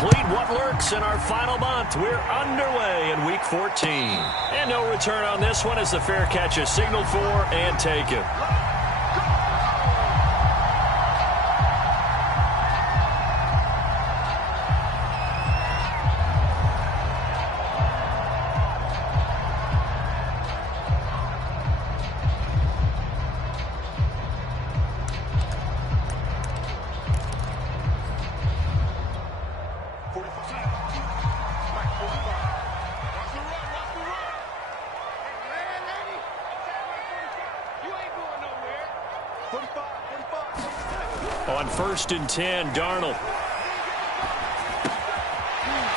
complete what lurks in our final month. We're underway in Week 14. And no return on this one as the fair catch is signaled for and taken. On 1st and 10, Darnold.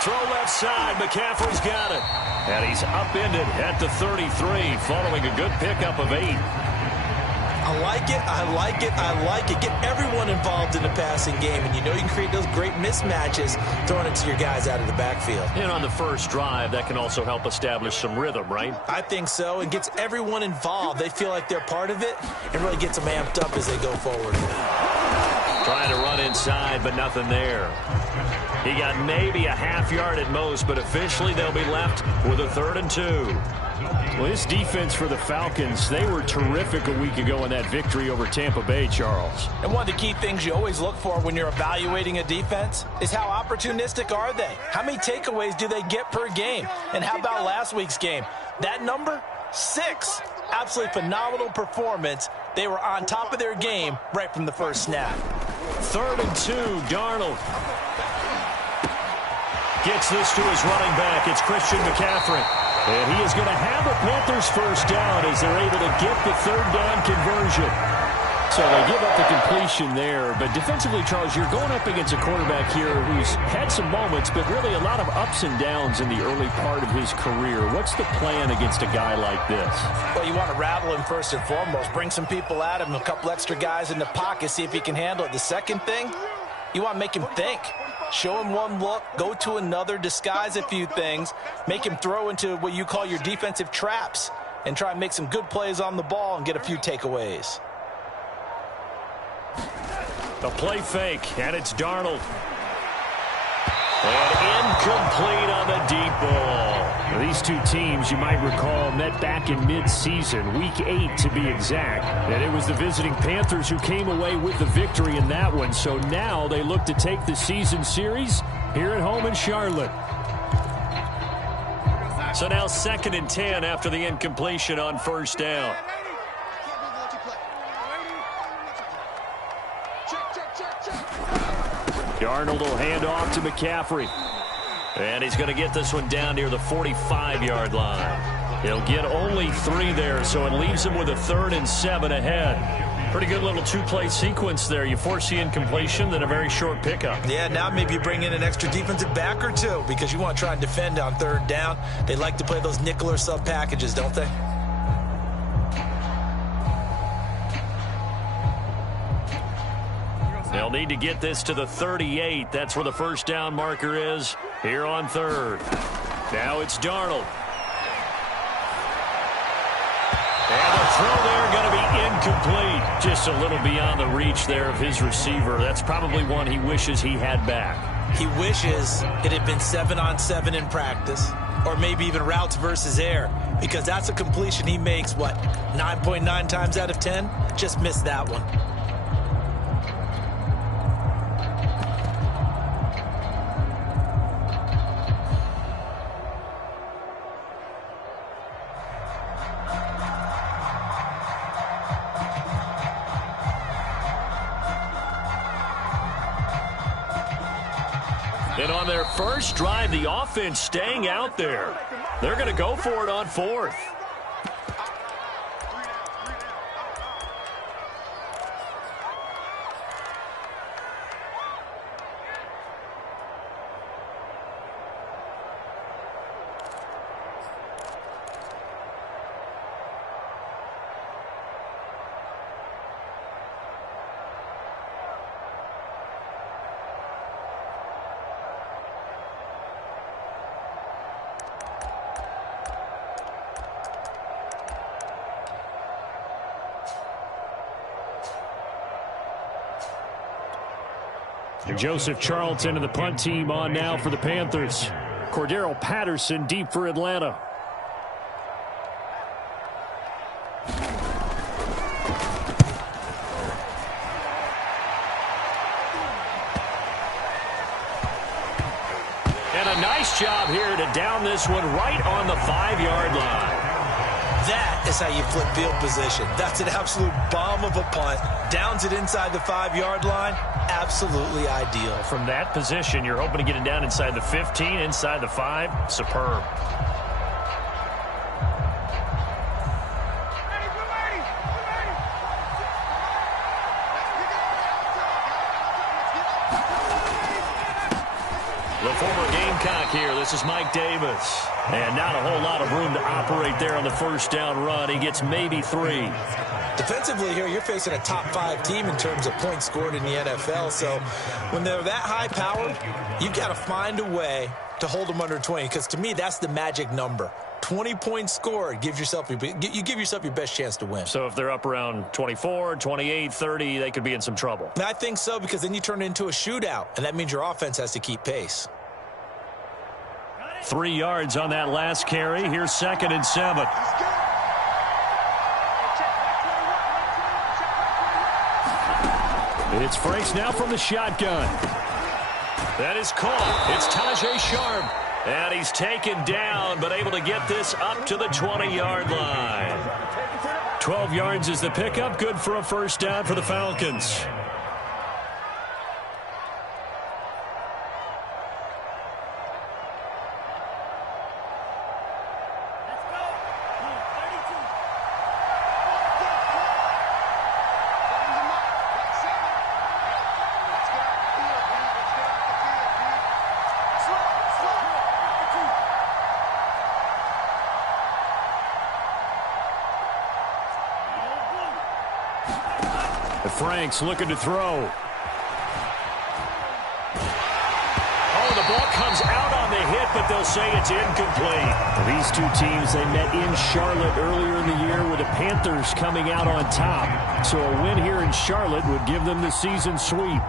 Throw left side. McCaffrey's got it. And he's upended at the 33 following a good pickup of 8. I like it, I like it, I like it. Get everyone involved in the passing game, and you know you can create those great mismatches throwing it to your guys out of the backfield. And on the first drive, that can also help establish some rhythm, right? I think so. It gets everyone involved. They feel like they're part of it and really gets them amped up as they go forward. Trying to run inside, but nothing there. He got maybe a half yard at most, but officially they'll be left with a 3rd and 2. Well, this defense for the Falcons, they were terrific a week ago in that victory over Tampa Bay, Charles. And one of the key things you always look for when you're evaluating a defense is how opportunistic are they? How many takeaways do they get per game? And how about last week's game? That number? 6. Absolutely phenomenal performance. They were on top of their game right from the first snap. 3rd and 2, Darnold. Gets this to his running back. It's Christian McCaffrey. And he is going to have a Panthers first down as they're able to get the 3rd down conversion. So they give up the completion there. But defensively, Charles, you're going up against a quarterback here who's had some moments, but really a lot of ups and downs in the early part of his career. What's the plan against a guy like this? Well, you want to rattle him first and foremost. Bring some people at him, a couple extra guys in the pocket, see if he can handle it. The second thing, you want to make him think. Show him one look, go to another, disguise a few things, make him throw into what you call your defensive traps, and try and make some good plays on the ball and get a few takeaways. The play fake, and it's Darnold. And incomplete on the deep ball. Now, these two teams, you might recall, met back in mid-season, Week 8 to be exact. And it was the visiting Panthers who came away with the victory in that one. So now they look to take the season series here at home in Charlotte. So now 2nd and 10 after the incompletion on 1st down. Darnold will hand off to McCaffrey. And he's going to get this one down near the 45-yard line. He'll get only 3 there, so it leaves him with a 3rd and 7 ahead. Pretty good little 2-play sequence there. You force the incompletion, then a very short pickup. Yeah, now maybe you bring in an extra defensive back or 2 because you want to try and defend on 3rd down. They like to play those nickel or sub packages, don't they? They'll need to get this to the 38. That's where the first down marker is here on 3rd. Now it's Darnold. And the throw there going to be incomplete. Just a little beyond the reach there of his receiver. That's probably one he wishes he had back. He wishes it had been 7-on-7 in practice, or maybe even routes versus air, because that's a completion he makes, 9.9 times out of 10? Just missed that one. And on their first drive, the offense staying out there. They're going to go for it on 4th. And Joseph Charlton and the punt team on now for the Panthers. Cordero Patterson deep for Atlanta. And a nice job here to down this one right on the 5-yard line. That is how you flip field position. That's an absolute bomb of a punt. Downs it inside the 5-yard line. Absolutely ideal. From that position, you're hoping to get it down inside the 15, inside the 5. Superb. The former Gamecock here. This is Mike Davis. And not a whole lot of room to operate there on the first down run. He gets maybe 3. Defensively here, you're facing a top 5 team in terms of points scored in the NFL. So when they're that high powered, you've got to find a way to hold them under 20. Because to me, that's the magic number. 20 points scored, you give yourself your best chance to win. So if they're up around 24, 28, 30, they could be in some trouble. I think so, because then you turn it into a shootout, and that means your offense has to keep pace. 3 yards on that last carry. Here's 2nd and 7. It's Franks now from the shotgun. That is caught. It's Tajay Sharp. And he's taken down, but able to get this up to the 20-yard line. 12 yards is the pickup. Good for a first down for the Falcons. Franks looking to throw. Oh, the ball comes out on the hit, but they'll say it's incomplete. These two teams, they met in Charlotte earlier in the year with the Panthers coming out on top. So a win here in Charlotte would give them the season sweep.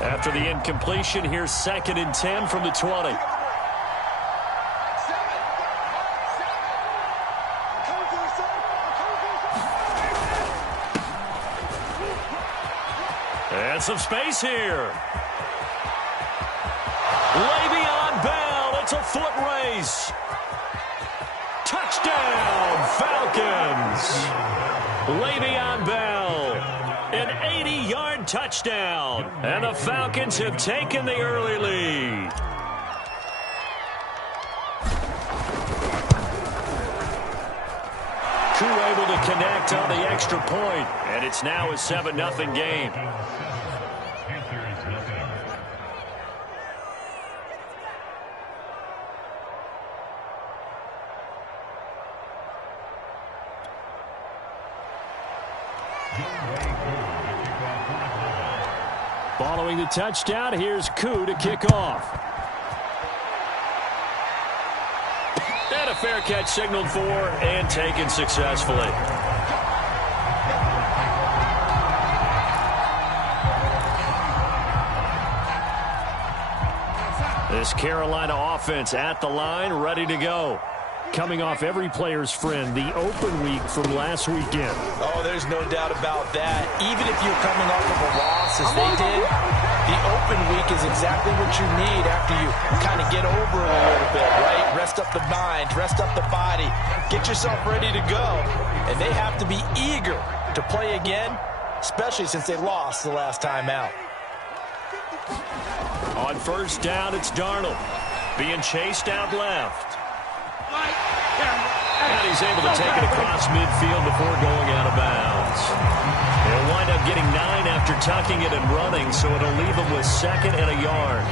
After the incompletion, here's 2nd and 10 from the 20. And some space here. Le'Veon Bell, it's a foot race. Touchdown, Falcons. Le'Veon Bell, an 80-yard touchdown. And the Falcons have taken the early lead. Koo able to connect on the extra point, and it's now a 7-0 game. Following the touchdown, here's Koo to kick off. And a fair catch signaled for and taken successfully. This Carolina offense at the line, ready to go. Coming off every player's friend, the open week from last weekend. Oh, there's no doubt about that. Even if you're coming off of a loss as they did, the open week is exactly what you need after you kind of get over it a little bit, right? Rest up the mind, rest up the body, get yourself ready to go. And they have to be eager to play again, especially since they lost the last time out. On first down, it's Darnold being chased out left. And he's able to take it across midfield before going out of bounds. He'll wind up getting 9 after tucking it and running, so it'll leave him with 2nd and a yard.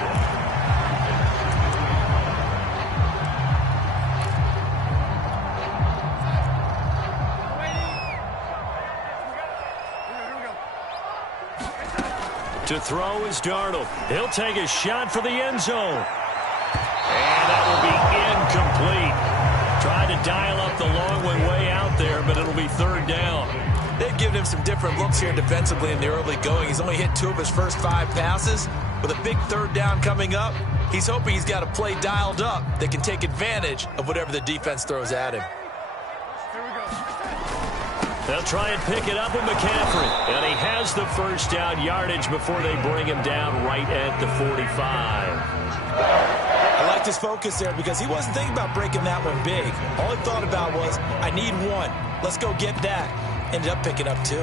To throw is Darnold. He'll take a shot for the end zone. And that will be incomplete. Tried to dial up the long one way out there, but it'll be third down. They've given him some different looks here defensively in the early going. He's only hit 2 of his first 5 passes. With a big third down coming up, he's hoping he's got a play dialed up that can take advantage of whatever the defense throws at him. They'll try and pick it up with McCaffrey. And he has the first down yardage before they bring him down right at the 45. I liked his focus there because he wasn't thinking about breaking that one big. All he thought about was, I need 1. Let's go get that. Ended up picking up 2.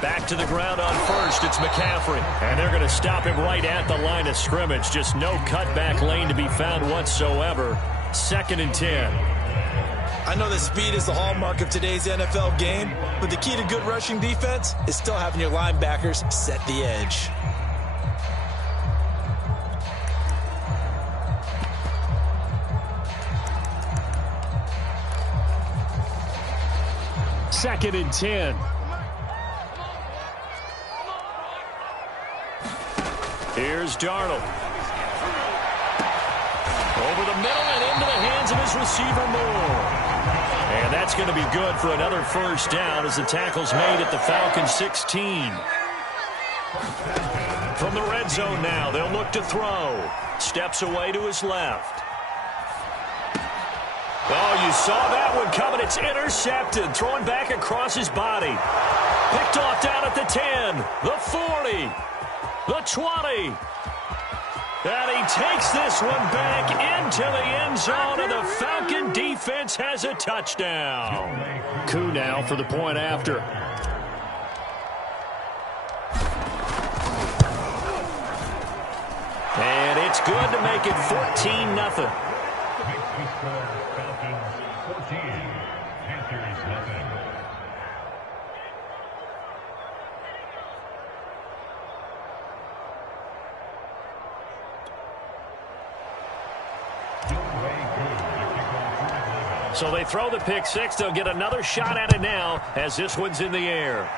Back to the ground on first. It's McCaffrey. And they're going to stop him right at the line of scrimmage. Just no cutback lane to be found whatsoever. 2nd and 10. I know that speed is the hallmark of today's NFL game, but the key to good rushing defense is still having your linebackers set the edge. Second and 10. Here's Darnold. Over the middle and into the hands of his receiver Moore. And that's going to be good for another first down as the tackle's made at the Falcons 16. From the red zone now, they'll look to throw. Steps away to his left. Oh, you saw that one coming. It's intercepted. Throwing back across his body. Picked off down at the 10, the 40, the 20. And he takes this one back into the end zone, and the Falcon defense has a touchdown. Coup now for the point after. And it's good to make it 14-0. So they throw the pick six. They'll get another shot at it now as this one's in the air.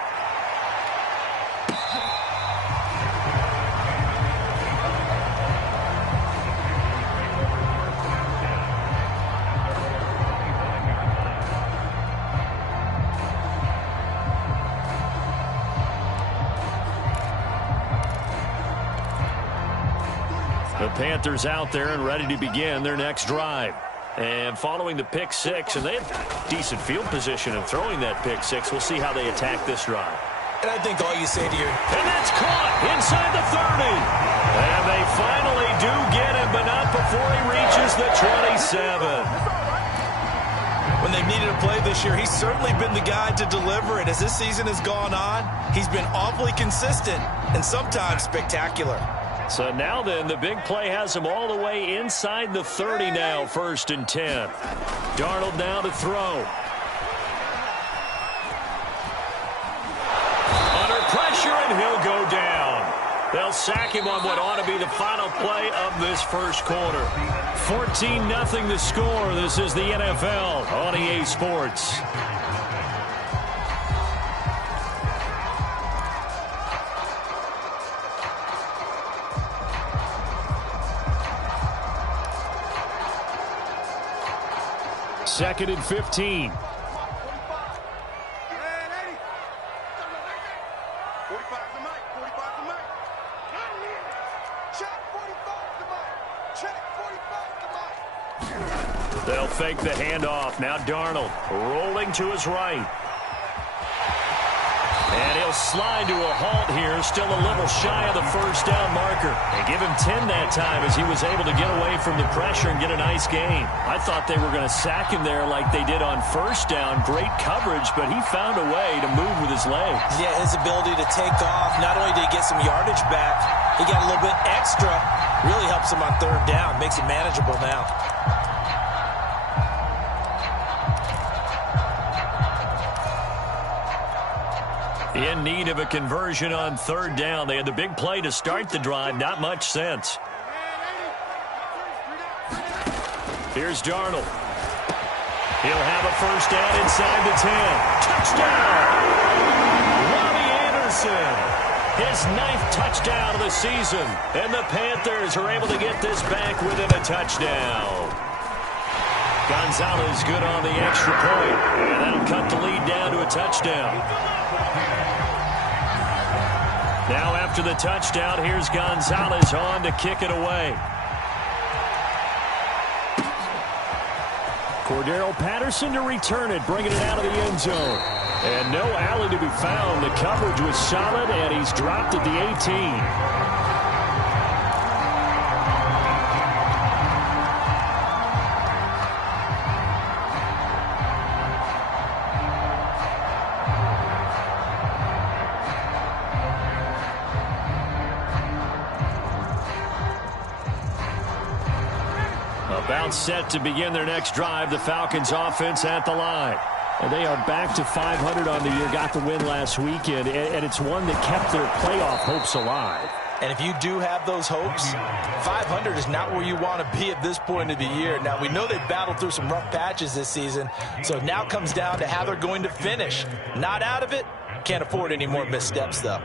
The Panthers out there and ready to begin their next drive. And following the pick six, and they have decent field position in throwing that pick six. We'll see how they attack this drive. And I think all you say to your... And that's caught inside the 30. And they finally do get him, but not before he reaches the 27. When they've needed a play this year, he's certainly been the guy to deliver it. As this season has gone on, he's been awfully consistent and sometimes spectacular. So now then, the big play has him all the way inside the 30 now, 1st and 10. Darnold now to throw. Under pressure, and he'll go down. They'll sack him on what ought to be the final play of this first quarter. 14-0 the score. This is the NFL on EA Sports. Second and 15. They'll fake the handoff. Now Darnold rolling to his right. And he'll slide to a halt here, still a little shy of the first down marker. They give him 10 that time as he was able to get away from the pressure and get a nice gain. I thought they were going to sack him there like they did on first down. Great coverage, but he found a way to move with his legs. Yeah, his ability to take off, not only did he get some yardage back, he got a little bit extra. Really helps him on third down, makes it manageable now. In need of a conversion on third down. They had the big play to start the drive. Not much sense. Here's Darnold. He'll have a first down inside the 10. Touchdown! Robbie Anderson. His 9th touchdown of the season. And the Panthers are able to get this back within a touchdown. Gonzalez good on the extra point. And that'll cut the lead down to a touchdown. Now after the touchdown, here's Gonzalez on to kick it away. Cordero Patterson to return it, bringing it out of the end zone. And no alley to be found. The coverage was solid, and he's dropped at the 18. About set to begin their next drive, the Falcons offense at the line. And they are back to 500 on the year, got the win last weekend, and it's one that kept their playoff hopes alive. And if you do have those hopes, 500 is not where you want to be at this point of the year. Now, we know they've battled through some rough patches this season, so it now comes down to how they're going to finish. Not out of it, can't afford any more missteps, though.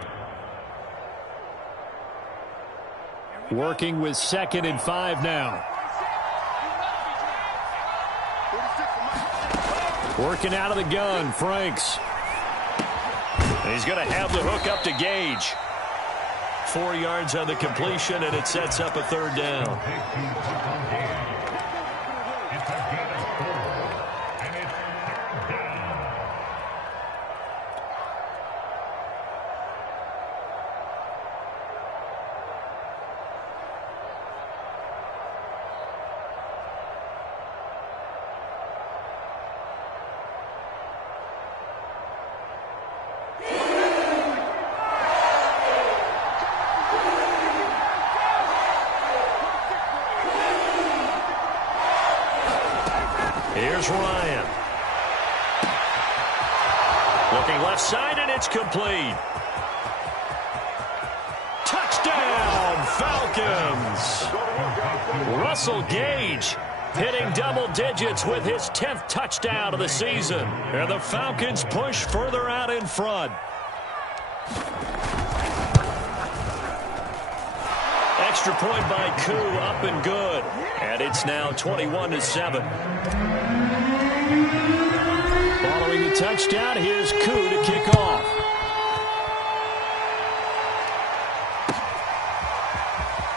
Working with 2nd and 5 now. Working out of the gun, Franks. And he's going to have the hook up to Gage. 4 yards on the completion, and it sets up a 3rd down. Here's Ryan. Looking left side, and it's complete. Touchdown, Falcons. Russell Gage hitting double digits with his 10th touchdown of the season. And the Falcons push further out in front. Extra point by Koo, up and good. And it's now 21-7. Following the touchdown, here's Koo to kick off.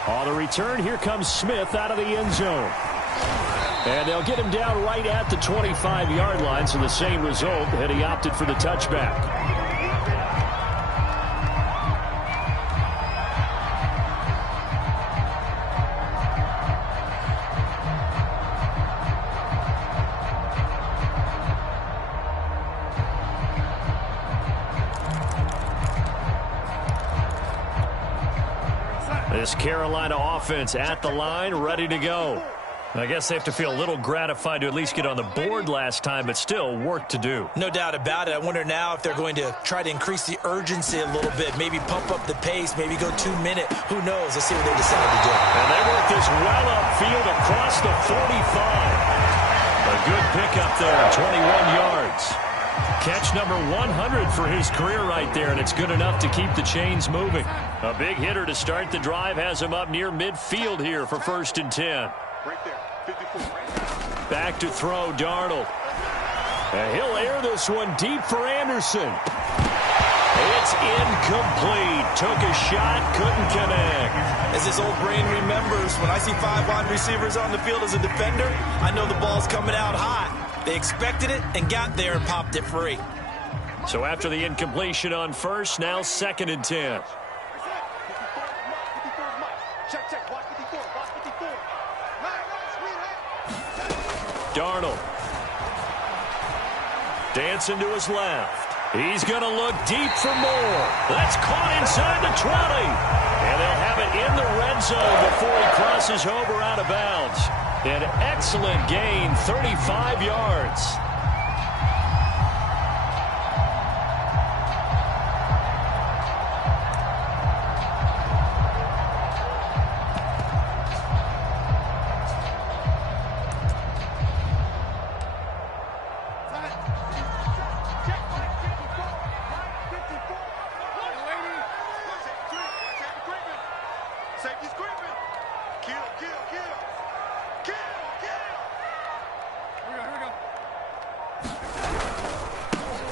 On the return, here comes Smith out of the end zone. And they'll get him down right at the 25-yard line, so the same result, and he opted for the touchback. This Carolina offense at the line, ready to go. I guess they have to feel a little gratified to at least get on the board last time, but still work to do. No doubt about it. I wonder now if they're going to try to increase the urgency a little bit, maybe pump up the pace, maybe go 2-minute. Who knows? Let's see what they decide to do. And they work this well upfield across the 45. A good pickup there, 21 yards. Catch number 100 for his career right there, and it's good enough to keep the chains moving. A big hitter to start the drive has him up near midfield here for 1st and 10. Right there, 54. Back to throw, Darnold. And he'll air this one deep for Anderson. It's incomplete. Took a shot, couldn't connect. As his old brain remembers, when I see 5 wide receivers on the field as a defender, I know the ball's coming out hot. They expected it and got there and popped it free. So after the incompletion on 1st, now 2nd and 10. Darnold. Dancing to his left. He's going to look deep for more. That's caught inside the 20. And they'll have it in the red zone before he crosses over out of bounds. An excellent gain, 35 yards.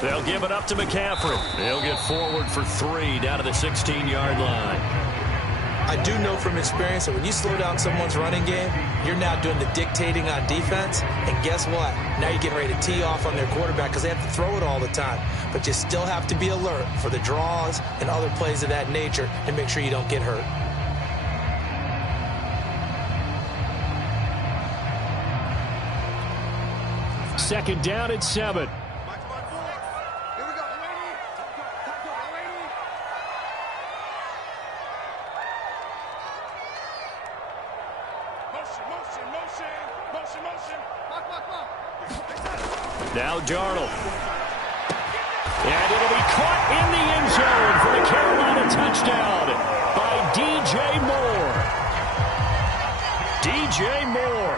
They'll give it up to McCaffrey. He'll get forward for 3 down to the 16-yard line. I do know from experience that when you slow down someone's running game, you're now doing the dictating on defense. And guess what? Now you're getting ready to tee off on their quarterback because they have to throw it all the time. But you still have to be alert for the draws and other plays of that nature to make sure you don't get hurt. Second down at 7. Now Darnold. And it'll be caught in the end zone for the Carolina touchdown by DJ Moore. DJ Moore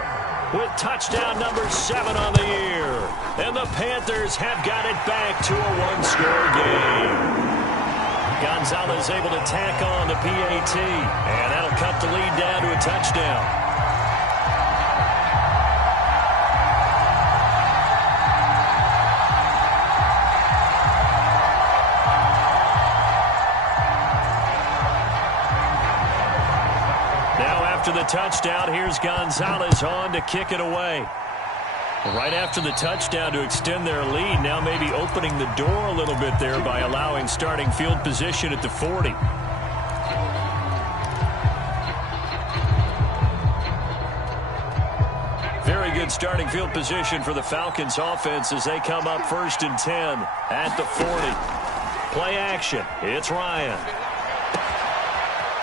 with touchdown number 7 on the year. And the Panthers have got it back to a one-score game. Gonzalez able to tack on the PAT. And that'll cut the lead down to a touchdown. After the touchdown, here's Gonzalez on to kick it away. Right after the touchdown to extend their lead, now maybe opening the door a little bit there by allowing starting field position at the 40. Very good starting field position for the Falcons offense as they come up 1st and 10 at the 40. Play action. It's Ryan.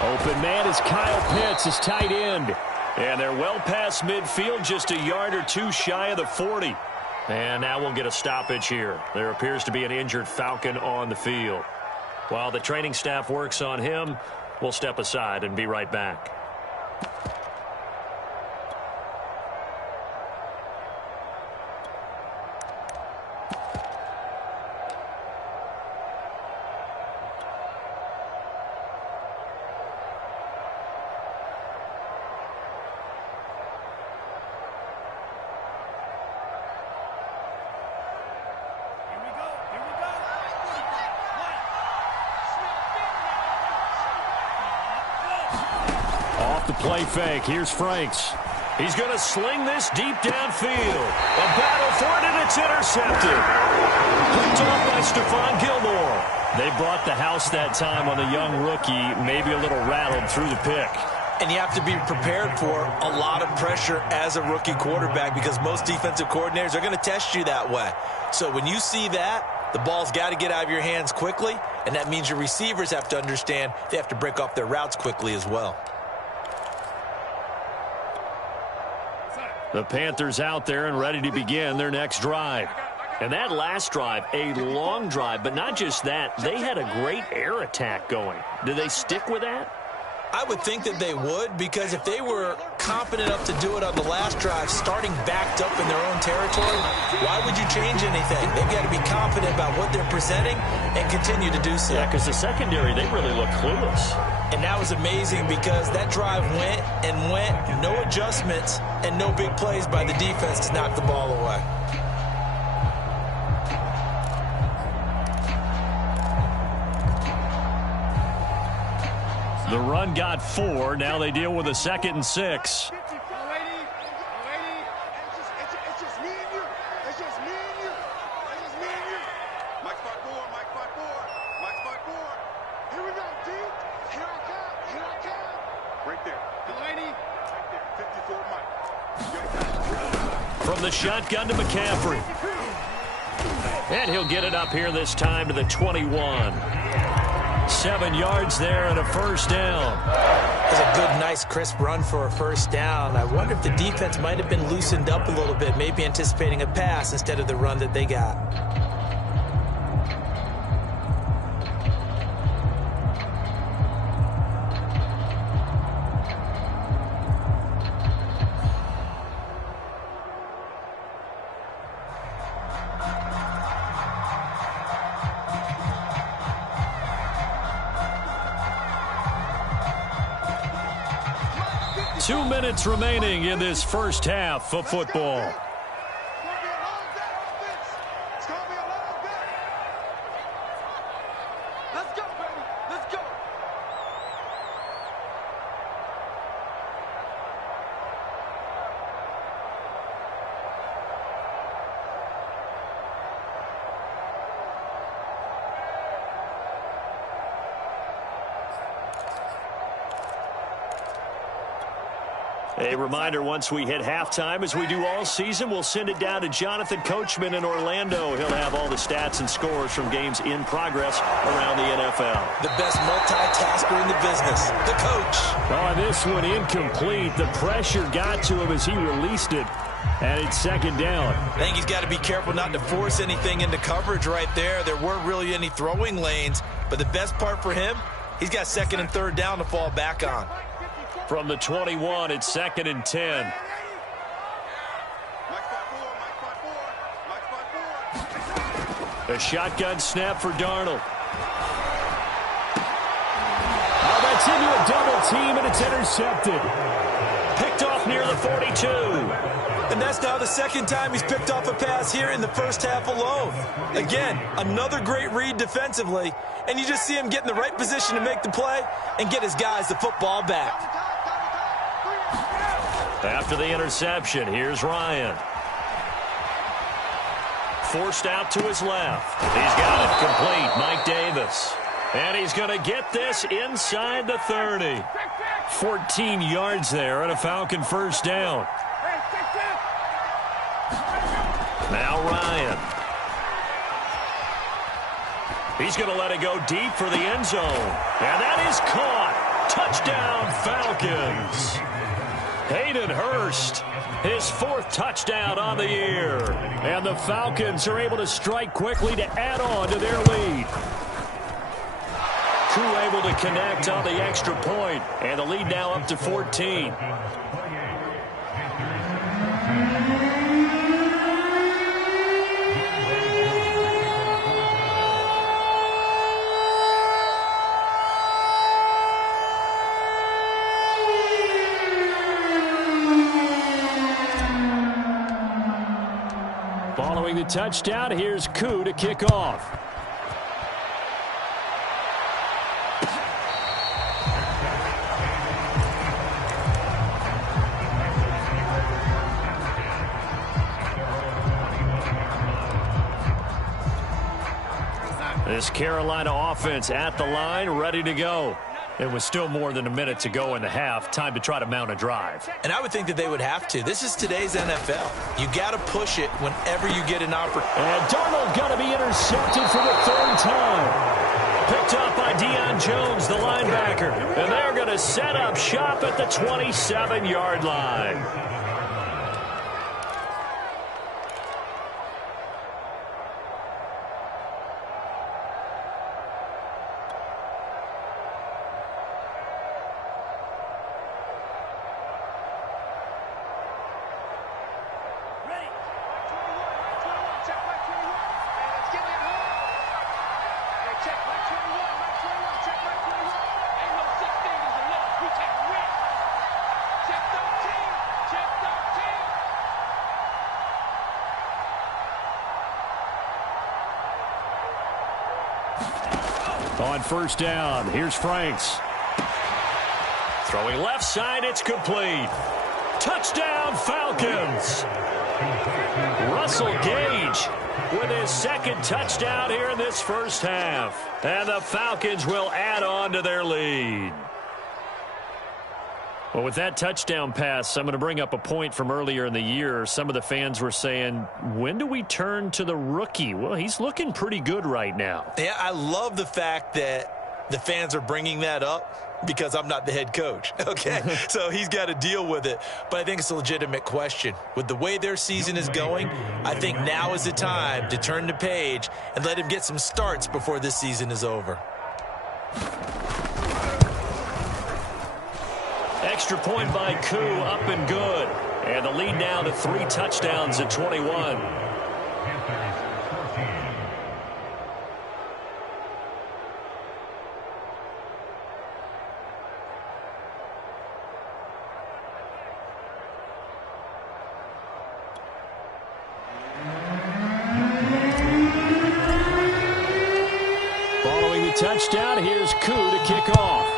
Open man is Kyle Pitts, his tight end. And they're well past midfield, just a yard or 2 shy of the 40. And now we'll get a stoppage here. There appears to be an injured Falcon on the field. While the training staff works on him, we'll step aside and be right back. Play fake. Here's Franks. He's going to sling this deep downfield. A battle for it, and it's intercepted. Picked off by Stephon Gilmore. They brought the house that time on the young rookie, maybe a little rattled through the pick. And you have to be prepared for a lot of pressure as a rookie quarterback because most defensive coordinators are going to test you that way. So when you see that, the ball's got to get out of your hands quickly, and that means your receivers have to understand they have to break off their routes quickly as well. The Panthers out there and ready to begin their next drive. And that last drive, a long drive, but not just that. They had a great air attack going. Do they stick with that? I would think that they would, because if they were confident enough to do it on the last drive, starting backed up in their own territory, why would you change anything? They've got to be confident about what they're presenting and continue to do so. Yeah, because the secondary, they really look clueless. And that was amazing because that drive went and went, no adjustments and no big plays by the defense to knock the ball away. The run got 4. Now they deal with a 2nd and 6. From the shotgun to McCaffrey. And he'll get it up here this time to the 21. 7 yards there and a first down. It's a good, nice, crisp run for a first down. I wonder if the defense might have been loosened up a little bit, maybe anticipating a pass instead of the run that they got. Two minutes remaining in this first half of football. A reminder, once we hit halftime, as we do all season, we'll send it down to Jonathan Coachman in Orlando. He'll have all the stats and scores from games in progress around the NFL. The best multitasker in the business, the coach. Oh, this one incomplete. The pressure got to him as he released it, and it's second down. I think he's got to be careful not to force anything into coverage right there. There weren't really any throwing lanes, but the best part for him, he's got second and third down to fall back on. From the 21, it's second and 10. A shotgun snap for Darnold. Oh, that's into a double team, and it's intercepted. Picked off near the 42. And that's now the second time he's picked off a pass here in the first half alone. Again, another great read defensively, and you just see him get in the right position to make the play and get his guys the football back. After the interception, here's Ryan. Forced out to his left. He's got it complete, Mike Davis. And he's going to get this inside the 30. 14 yards there and a Falcon first down. Now Ryan. He's going to let it go deep for the end zone. And that is caught. Touchdown, Falcons. Hayden Hurst, his fourth touchdown on the year. And the Falcons are able to strike quickly to add on to their lead. Koo able to connect on the extra point, and the lead now up to 14. Following the touchdown, here's Koo to kick off. This Carolina offense at the line, ready to go. It was still more than a minute to go in the half. Time to try to mount a drive. And I would think that they would have to. This is today's NFL. You got to push it whenever you get an opportunity. And Darnold got to be intercepted for the third time. Picked up by Deion Jones, the linebacker. And they're going to set up shop at the 27-yard line. On first down, here's Franks. Throwing left side, it's complete. Touchdown, Falcons. Russell Gage with his second touchdown here in this first half. And the Falcons will add on to their lead. Well, with that touchdown pass, I'm going to bring up a point from earlier in the year. Some of the fans were saying, when do we turn to the rookie? Well, he's looking pretty good right now. Yeah, I love the fact that the fans are bringing that up because I'm not the head coach, okay? So he's got to deal with it. But I think it's a legitimate question. With the way their season is going, I think now is the time to turn the page and let him get some starts before this season is over. Extra point by Koo, up and good. And the lead now to 3 touchdowns at 21. Following the touchdown, here's Koo to kick off.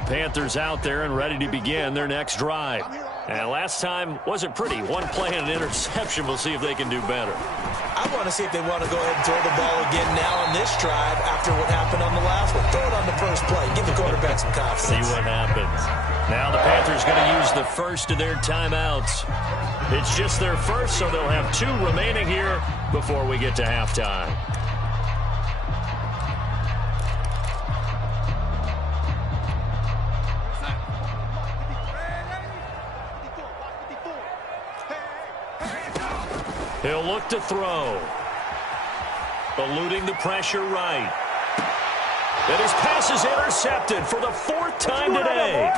The Panthers out there and ready to begin their next drive. And last time wasn't pretty. One play and an interception. We'll see if they can do better. I want to see if they want to go ahead and throw the ball again now on this drive after what happened on the last one. Throw it on the first play. Give the quarterback some confidence. See what happens. Now the Panthers going to use the first of their timeouts. It's just their first, so they'll have 2 remaining here before we get to halftime. He'll look to throw. Eluding the pressure right. And his pass is intercepted for the 4th time today.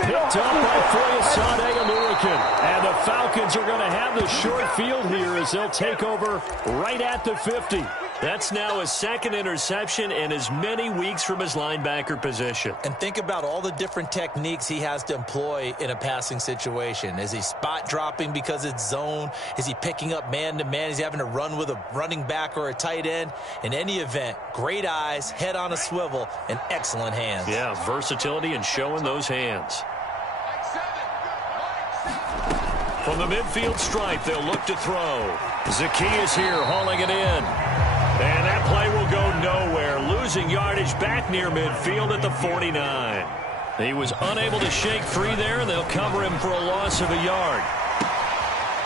Picked up by Foyesade Aluakin. And the Falcons are going to have the short field here as they'll take over right at the 50. That's now his 2nd interception in as many weeks from his linebacker position. And think about all the different techniques he has to employ in a passing situation. Is he spot dropping because it's zone? Is he picking up man-to-man? Is he having to run with a running back or a tight end? In any event, great eyes, head on a swivel, and excellent hands. Yeah, versatility and showing those hands. From the midfield stripe, they'll look to throw. Zacchaeus here hauling it in. And that play will go nowhere. Losing yardage back near midfield at the 49. He was unable to shake free there, and they'll cover him for a loss of a yard.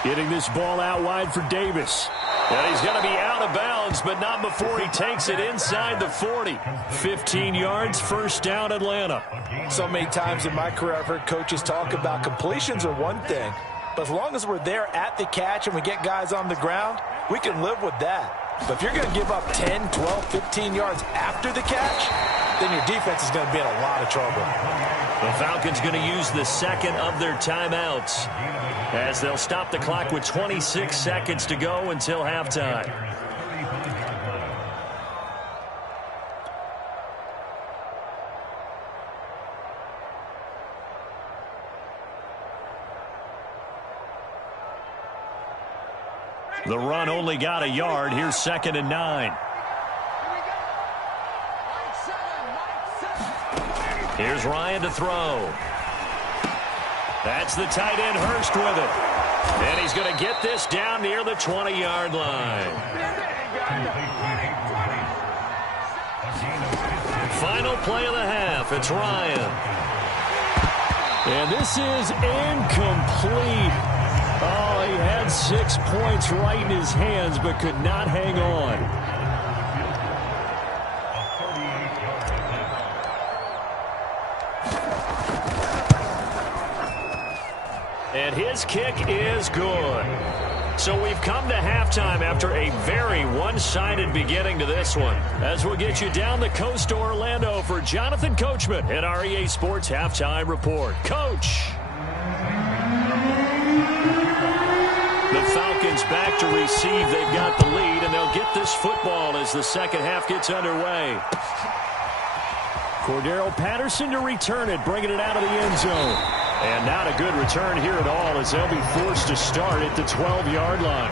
Getting this ball out wide for Davis. And he's going to be out of bounds, but not before he takes it inside the 40. 15 yards, first down, Atlanta. So many times in my career I've heard coaches talk about completions are one thing, but as long as we're there at the catch and we get guys on the ground, we can live with that. But if you're going to give up 10, 12, 15 yards after the catch, then your defense is going to be in a lot of trouble. The Falcons going to use the 2nd of their timeouts as they'll stop the clock with 26 seconds to go until halftime. The run only got a yard. Here's 2nd and 9. Here's Ryan to throw. That's the tight end Hurst with it. And he's going to get this down near the 20-yard line. Final play of the half. It's Ryan. And this is incomplete. Oh, he had 6 points right in his hands, but could not hang on. And his kick is good. So we've come to halftime after a very one-sided beginning to this one. As we'll get you down the coast to Orlando for Jonathan Coachman at our EA Sports Halftime Report. Coach. The Falcons back to receive. They've got the lead, and they'll get this football as the second half gets underway. Cordero Patterson to return it, bringing it out of the end zone. And not a good return here at all as they'll be forced to start at the 12-yard line.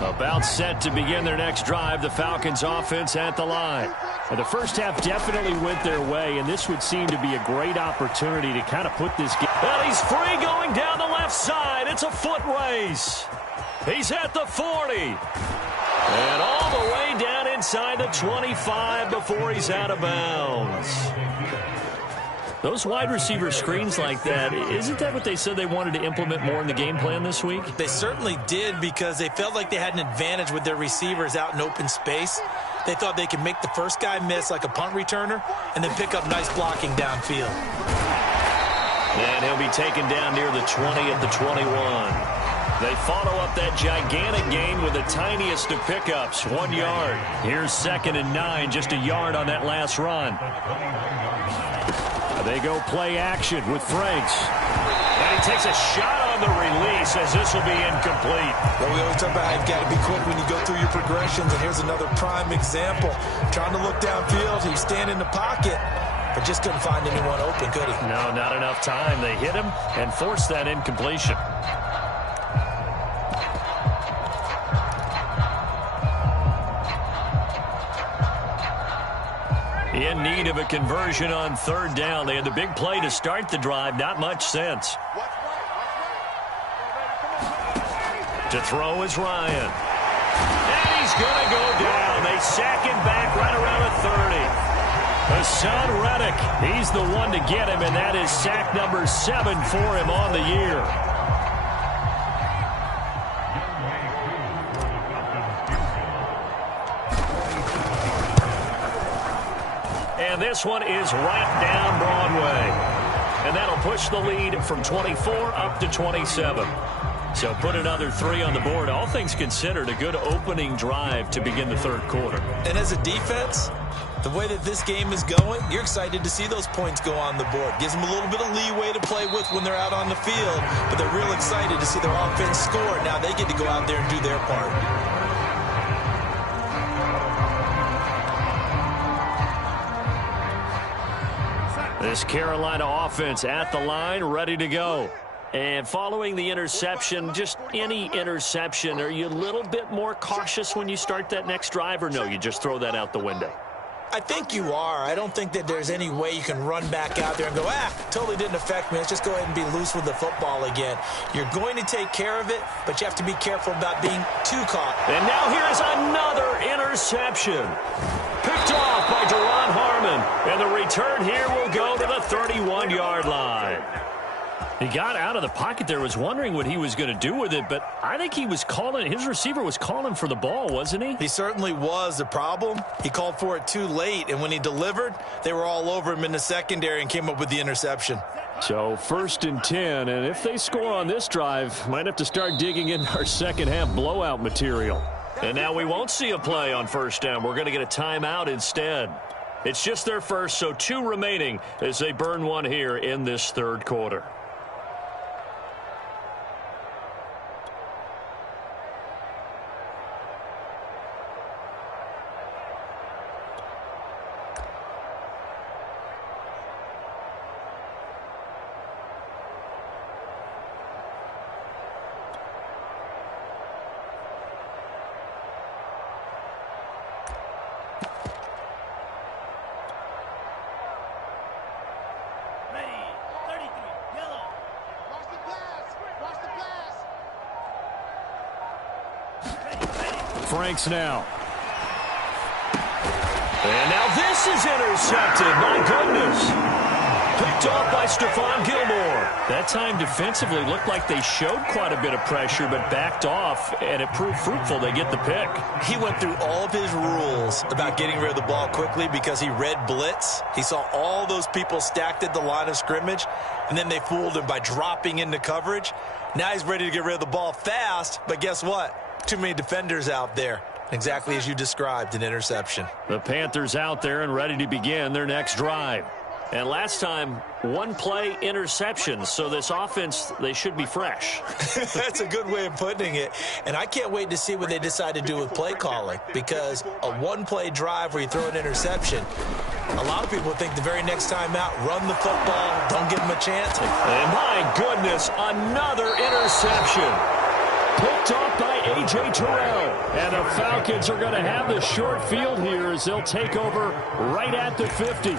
About set to begin their next drive, the Falcons offense at the line. And the first half definitely went their way, and this would seem to be a great opportunity to kind of put this game. Well, he's free going down the left side. It's a foot race. He's at the 40. And all the way down inside the 25 before he's out of bounds. Those wide receiver screens like that, isn't that what they said they wanted to implement more in the game plan this week? They certainly did because they felt like they had an advantage with their receivers out in open space. They thought they could make the first guy miss like a punt returner and then pick up nice blocking downfield. And he'll be taken down near the 20 at the 21. They follow up that gigantic gain with the tiniest of pickups, 1 yard. Here's 2nd and 9, just a yard on that last run. They go play action with Franks. And he takes a shot on the release as this will be incomplete. Well, we always talk about how you've got to be quick when you go through your progressions, and here's another prime example. Trying to look downfield, he's standing in the pocket, but just couldn't find anyone open, could he? No, not enough time. They hit him and forced that incompletion. In need of a conversion on third down. They had the big play to start the drive. Not much sense. To throw is Ryan. And he's going to go down. They sack him back right around the 30. Hassan Reddick, he's the one to get him, and that is sack number 7 for him on the year. And this one is right down Broadway. And that'll push the lead from 24 up to 27. So put another 3 on the board. All things considered, a good opening drive to begin the third quarter. And as a defense, the way that this game is going, you're excited to see those points go on the board. Gives them a little bit of leeway to play with when they're out on the field. But they're real excited to see their offense score. Now they get to go out there and do their part. This Carolina offense at the line, ready to go. And following the interception, just any interception, are you a little bit more cautious when you start that next drive, or no, you just throw that out the window? I think you are. I don't think that there's any way you can run back out there and go, totally didn't affect me. Let's just go ahead and be loose with the football again. You're going to take care of it, but you have to be careful about being too caught. And now here's another interception. Picked off by Duron Harmon. And the return here will go to the 31-yard line. He got out of the pocket there, was wondering what he was going to do with it, but I think he was calling, his receiver was calling for the ball, wasn't he? He certainly was. The problem, he called for it too late, and when he delivered, they were all over him in the secondary and came up with the interception. So 1st and 10, and if they score on this drive, might have to start digging in our second half blowout material. And now we won't see a play on first down. We're going to get a timeout instead. It's just their first, so 2 remaining as they burn one here in this third quarter. Franks now. And now this is intercepted. My goodness. Picked off by Stephon Gilmore. That time defensively looked like they showed quite a bit of pressure, but backed off, and it proved fruitful. They get the pick. He went through all of his rules about getting rid of the ball quickly because he read blitz. He saw all those people stacked at the line of scrimmage, and then they fooled him by dropping into coverage. Now he's ready to get rid of the ball fast, but guess what? Too many defenders out there. Exactly as you described, an interception. The Panthers out there and ready to begin their next drive. And last time, 1 play interception. So this offense, they should be fresh. That's a good way of putting it. And I can't wait to see what they decide to do with play calling. Because a 1-play drive where you throw an interception, a lot of people think the very next time out, run the football, don't give them a chance. And my goodness, another interception. Picked off by A.J. Terrell. And the Falcons are going to have the short field here as they'll take over right at the 50.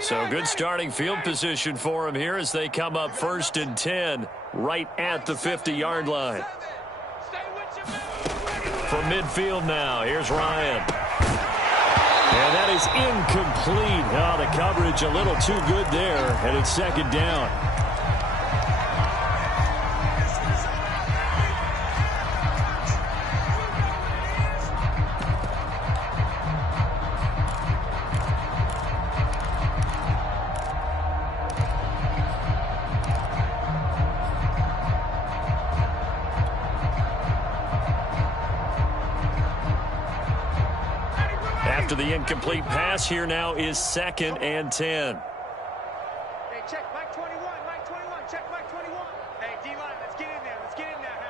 So good starting field position for him here as they come up 1st and 10 right at the 50-yard line. From midfield now, here's Ryan. And that is incomplete. Oh, the coverage a little too good there, and it's 2nd down. after the incomplete pass. Here now is 2nd and 10. Hey, check Mike 21, Mike 21, check Mike 21. Hey, D-line, let's get in there, let's get in there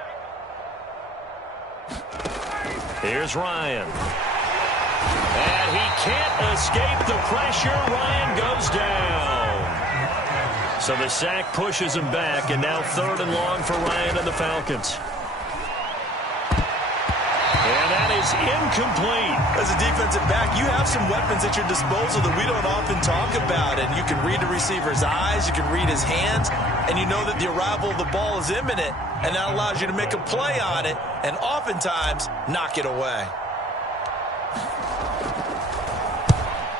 now. Here's Ryan. And he can't escape the pressure. Ryan goes down. So the sack pushes him back, and now 3rd and long for Ryan and the Falcons. And that is incomplete. As a defensive back, you have some weapons at your disposal that we don't often talk about. And you can read the receiver's eyes, you can read his hands, and you know that the arrival of the ball is imminent, and that allows you to make a play on it and oftentimes knock it away.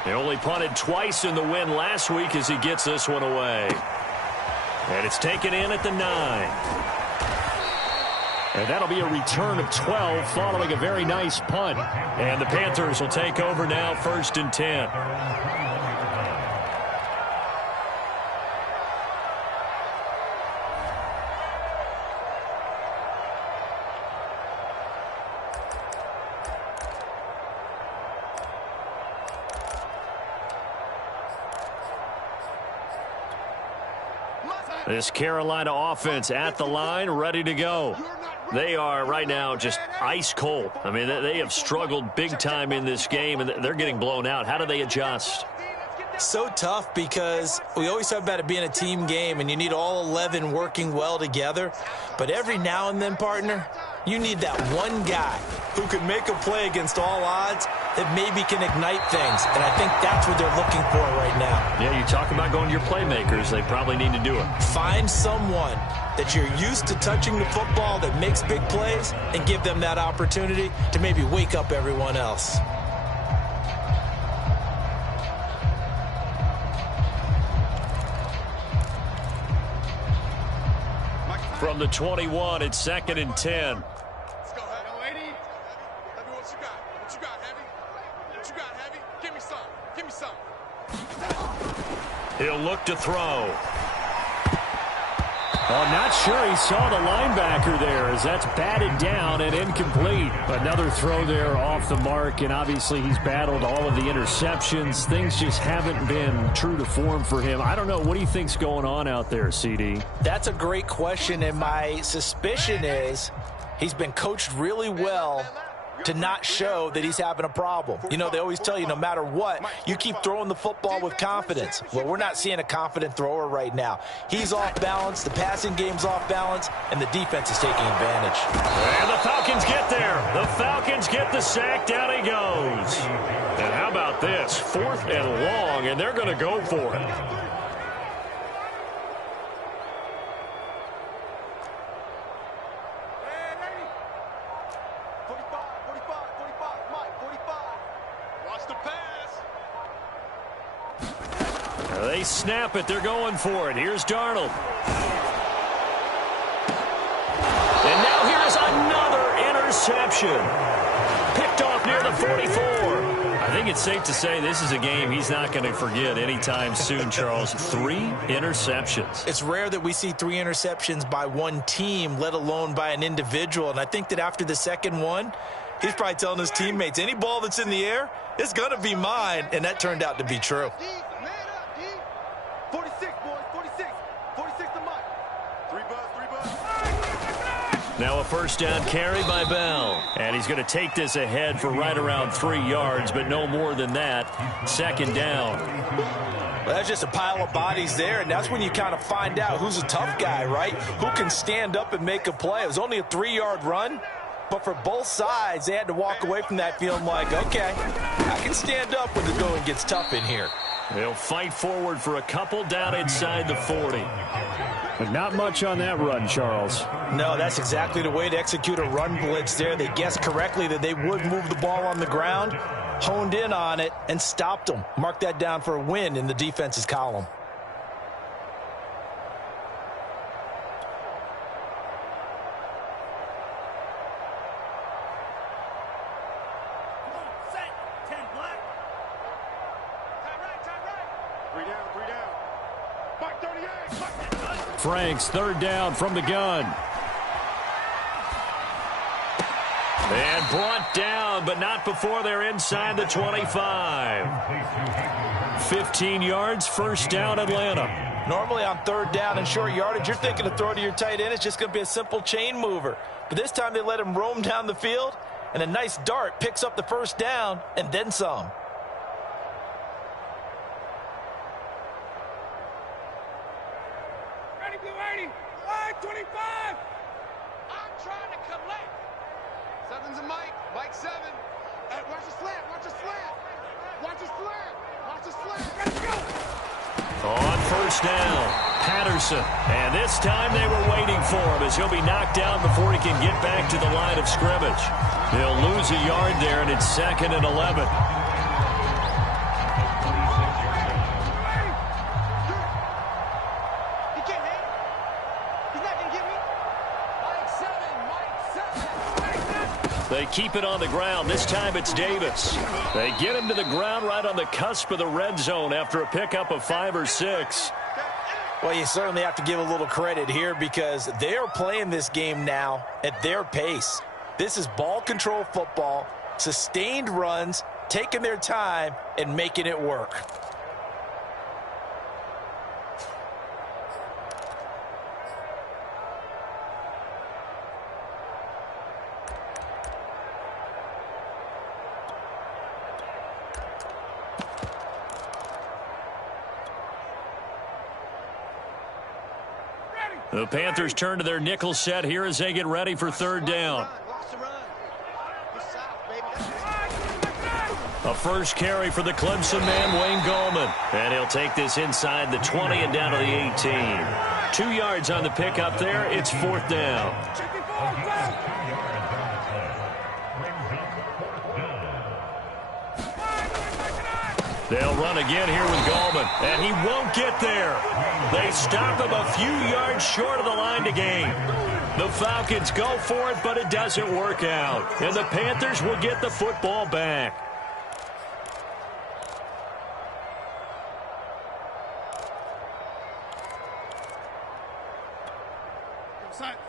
He only punted twice in the win last week as he gets this one away. And it's taken in at the 9. And that'll be a return of 12 following a very nice punt. And the Panthers will take over now, 1st and 10. This Carolina offense at the line, ready to go. They are right now just ice cold. I mean, they have struggled big time in this game, and they're getting blown out. How do they adjust? So tough because we always talk about it being a team game, and you need all 11 working well together. But every now and then, partner, you need that one guy who can make a play against all odds that maybe can ignite things. And I think that's what they're looking for right now. Yeah, you talk about going to your playmakers. They probably need to do it. Find someone that you're used to touching the football that makes big plays and give them that opportunity to maybe wake up everyone else. From the 21, it's 2nd and 10. Let's go, Heavy. Heavy, what you got? What you got, Heavy? What you got, Heavy? Give me some. Give me some. He'll look to throw. I'm not sure he saw the linebacker there as that's batted down and incomplete. Another throw there off the mark, and obviously he's battled all of the interceptions. Things just haven't been true to form for him. I don't know. What do you think's going on out there, CD? That's a great question, and my suspicion is he's been coached really well to not show that he's having a problem. You know, they always tell you no matter what, you keep throwing the football with confidence. Well, we're not seeing a confident thrower right now. He's off balance, the passing game's off balance, and the defense is taking advantage. And the Falcons get there. The Falcons get the sack. Down he goes. And how about this? 4th and long, and they're going to go for it. They snap it. They're going for it. Here's Darnold. And now here's another interception. Picked off near the 44. I think it's safe to say this is a game he's not going to forget anytime soon, Charles. 3 interceptions. It's rare that we see 3 interceptions by one team, let alone by an individual. And I think that after the second one, he's probably telling his teammates, any ball that's in the air, it's going to be mine. And that turned out to be true. 46, boys, 46. 46 to Mike. 3 buzz. Now a 1st down carry by Bell. And he's going to take this ahead for right around 3 yards, but no more than that. 2nd down. Well, that's just a pile of bodies there, and that's when you kind of find out who's a tough guy, right? Who can stand up and make a play. It was only a 3-yard run, but for both sides, they had to walk away from that feeling like, okay, I can stand up when the going gets tough in here. They'll fight forward for a couple down inside the 40. But not much on that run, Charles. No, that's exactly the way to execute a run blitz there. They guessed correctly that they would move the ball on the ground, honed in on it, and stopped them. Mark that down for a win in the defense's column. Franks, 3rd down from the gun. And brought down, but not before they're inside the 25. 15 yards, first down, Atlanta. Normally on third down and short yardage, you're thinking to throw to your tight end. It's just going to be a simple chain mover. But this time they let him roam down the field, and a nice dart picks up the first down and then some. Ready, blue 80. Line 25. I'm trying to collect. Seven's a Mike. Mike 7. Hey, watch the slant. Watch the slant. Watch the slant. Watch the slant. Let's go. On first down, Patterson. And this time they were waiting for him as he'll be knocked down before he can get back to the line of scrimmage. They'll lose a yard there, and it's 2nd and 11. He can't hit. He's not going to get me. Mike 7. They keep it on the ground. This time it's Davis. They get him to the ground right on the cusp of the red zone after a pickup of 5 or 6. Well, you certainly have to give a little credit here because they're playing this game now at their pace. This is ball control football, sustained runs, taking their time and making it work. The Panthers turn to their nickel set here as they get ready for third down. A first carry for the Clemson man, Wayne Gallman. And he'll take this inside the 20 and down to the 18. 2 yards on the pickup there. It's 4th down. They'll run again here with Gallman, and he won't get there. They stop him a few yards short of the line to gain. The Falcons go for it, but it doesn't work out. And the Panthers will get the football back.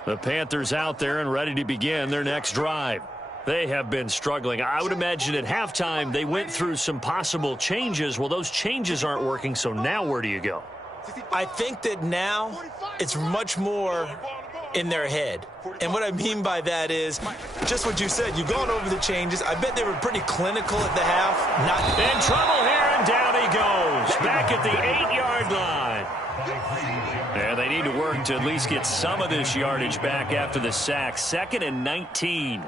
The Panthers out there and ready to begin their next drive. They have been struggling. I would imagine at halftime they went through some possible changes. Well, those changes aren't working, so now where do you go? I think that now it's much more in their head. And what I mean by that is just what you said. You've gone over the changes. I bet they were pretty clinical at the half. Not in trouble here, and down he goes. Back at the 8-yard line. And they need to work to at least get some of this yardage back after the sack. 2nd and 19.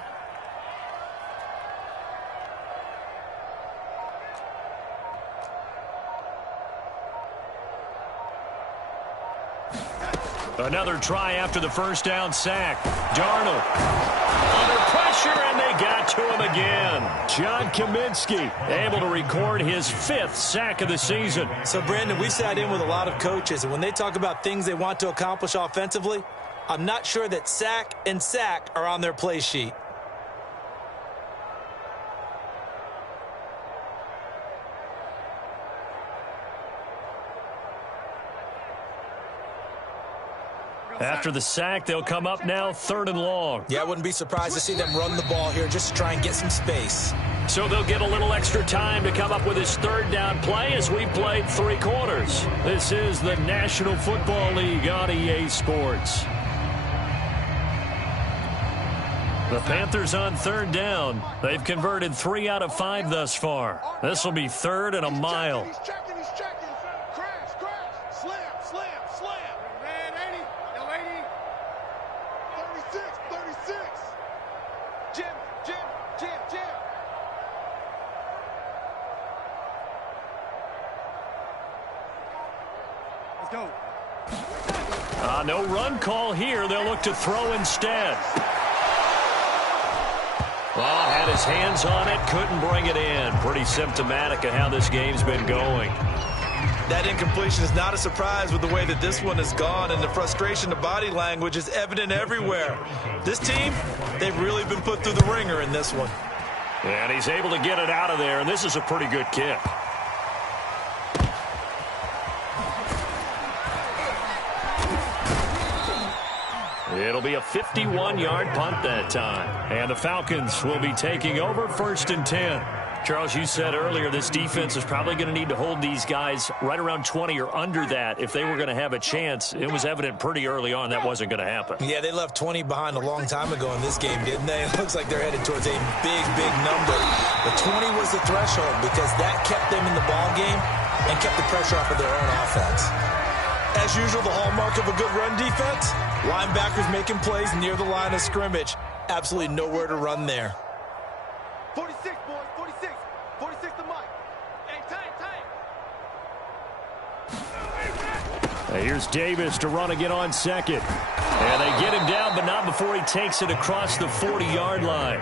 Another try after the first down sack. Darnold under pressure, and they got to him again. John Kaminsky able to record his 5th sack of the season. So, Brandon, we sat in with a lot of coaches, and when they talk about things they want to accomplish offensively, I'm not sure that sack and sack are on their play sheet. After the sack, they'll come up now 3rd and long. Yeah, I wouldn't be surprised to see them run the ball here just to try and get some space. So they'll get a little extra time to come up with his 3rd down play as we've played 3 quarters. This is the National Football League on EA Sports. The Panthers on 3rd down. They've converted 3 out of 5 thus far. This will be 3rd and a mile. He's checking. Crash. Slam. Red 80. No 80. 36. Jim. Let's go. No run call here. They'll look to throw instead. Well, had his hands on it, couldn't bring it in. Pretty symptomatic of how this game's been going. That incompletion is not a surprise with the way that this one has gone, and the frustration, the body language is evident everywhere. This team, they've really been put through the ringer in this one. And he's able to get it out of there, and this is a pretty good kick. It'll be a 51-yard punt that time. And the Falcons will be taking over 1st and 10. Charles, you said earlier this defense is probably going to need to hold these guys right around 20 or under that if they were going to have a chance. It was evident pretty early on that wasn't going to happen. Yeah, they left 20 behind a long time ago in this game, didn't they? It looks like they're headed towards a big, big number. But 20 was the threshold because that kept them in the ball game and kept the pressure off of their own offense. As usual, the hallmark of a good run defense, linebackers making plays near the line of scrimmage. Absolutely nowhere to run there. 46, boys, 46. 46 to Mike. Hey, time. Here's Davis to run again on 2nd. And they get him down, but not before he takes it across the 40-yard line.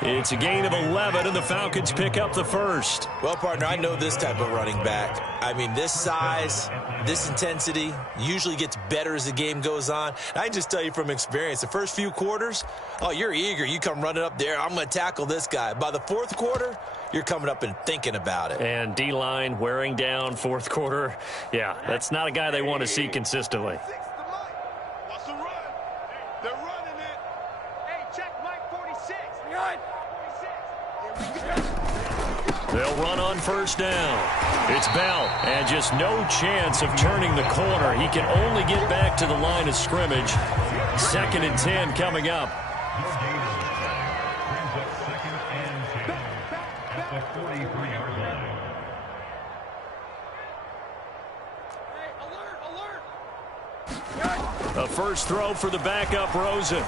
It's a gain of 11, and the Falcons pick up the 1st. Well, partner, I know this type of running back. I mean, this size, this intensity usually gets better as the game goes on. And I can just tell you from experience, the first few quarters, oh, you're eager. You come running up there, I'm going to tackle this guy. By the 4th quarter, you're coming up and thinking about it. And D-line wearing down 4th quarter. Yeah, that's not a guy they want to see consistently. Watch them run. They're running it. Hey, check Mike 46. Behind. 46. They'll run on 1st down. It's Bell, and just no chance of turning the corner. He can only get back to the line of scrimmage. 2nd and 10 coming up. A first throw for the backup, Rosen.